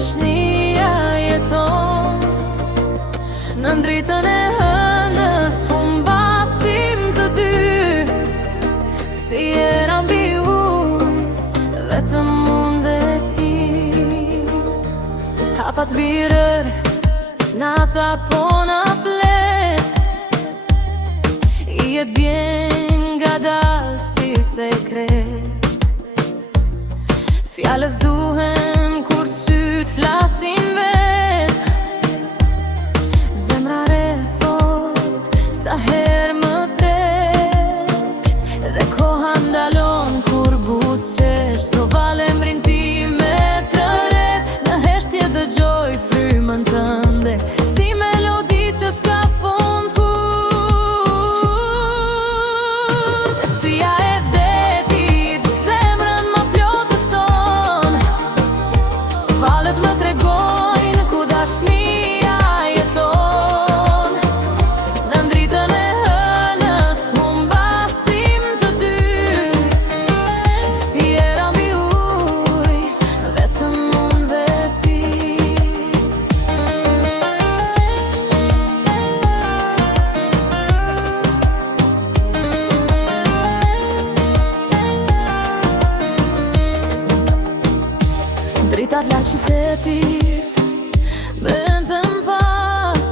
dashnia jeton. Në ndritën e hënës humbasim të dy, si era mbi ujë, vetëm unë dhe ti. Hapat birër, nata po na flet, i jet bjen nga dal si sekret. Fjallës duhen kur syt flasin vet, zemra re fort sa her më prek, dhe koha ndalon kur buz qesh, do valem rin ti me të ret. Në heshtje dëgjoj frymën tënde, si melodi që s'ka fund kur. Qësia e detit zemrën më plotëson, valet më tregojnë ku dashnia jeton. Në ndritën e hënës humbasim të dy, si era mbi ujë, vetëm unë dhe ti. Dritat larg qytetit bëndën pas,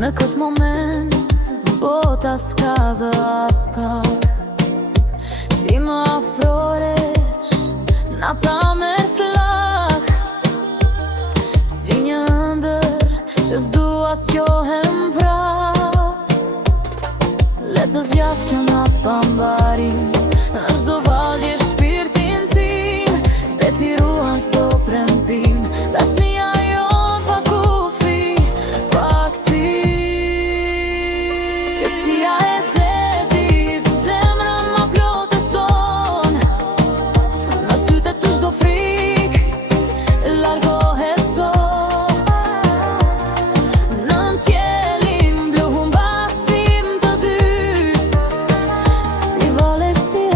në këtë moment bota s'ka zë as pak. Ti më afroresh, nata merr flak, si një ëndër që s'dua t'johem prap. Le të zgjas kjo natë pa mbari, në çdo valje shpirtin tim, dhe ti ruan s'do premtim. Dashnia jon pa kufi, pa këti. Qetësia e detit zemrën më plotëson, në sytë e tu çdo frik largohet sot. Në qiellin blu humbasim të dy, si vale si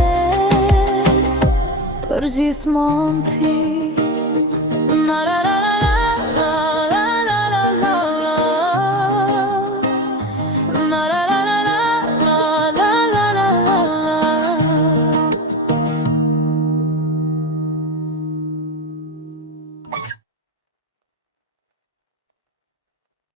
për gjithmonë ti.